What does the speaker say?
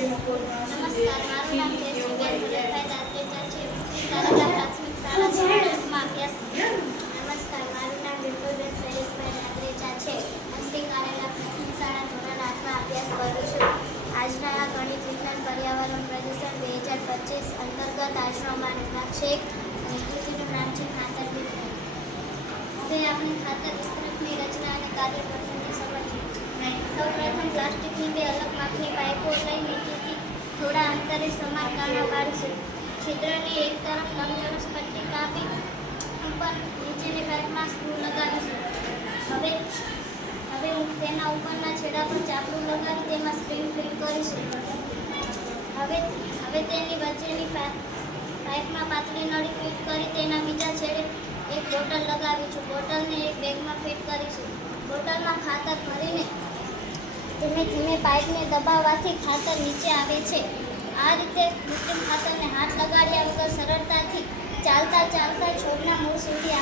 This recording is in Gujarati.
નમસ્કાર, મારું નામ જયશ્રીબેન ભરતભાઈ દાત્રેજા છે. શ્રી કારેલા પ્રાથમિક શાળા ધોરણ 8માં અભ્યાસ કરું છું. નમસ્કાર, મારું નામ વિપુલબેન શૈલેષભાઈ દાત્રેજા છે. હું શ્રી કારેલા પ્રાથમિક શાળા ધોરણ 8માં અભ્યાસ કરું છું. આજના આ ગણિત વિજ્ઞાન પર્યાવરણ પ્રદૂષણ 2025 અંતર્ગત આજનો અમારો વિભાગ છે અને કૃતિનું નામ છે ખાતર વિતરણ. હવે આપણે ખાતર વિતરણની રચના અને કાર્ય પદ્ધતિ સમજીએ. સૌપ્રથમ પ્લાસ્ટિકની બે અલગ માપની પાઇપો લઈ નીચેથી થોડા અંતરે સમાન કાણા પાડીશું. છિદ્રની એક તરફ લંબચોરસ પટ્ટી કાપી ઉપર નીચેની પાઇપમાં સ્ક્રૂ લગાવીશું. હવે તેના ઉપરના છેડા પર ચાપડું લગાવી તેમાં સ્પ્રિંગ ફિટ કરીશું. હવે તેની વચ્ચેની પાઇપમાં પાતળી નળી ફિટ કરી તેના બીજા છેડે એક બોટલ લગાવીશું. બોટલને એક બેગમાં ફિટ કરીશું. બોટલમાં ખાતર ભરીને ધીમે ધીમે પાઇપને દબાવવાથી ખાતર નીચે આવે છે. આ રીતે કૃત્રિમ ખાતરને હાથ લગાડ્યા વગર સરળતાથી ચાલતા છોડના મૂળ સુધી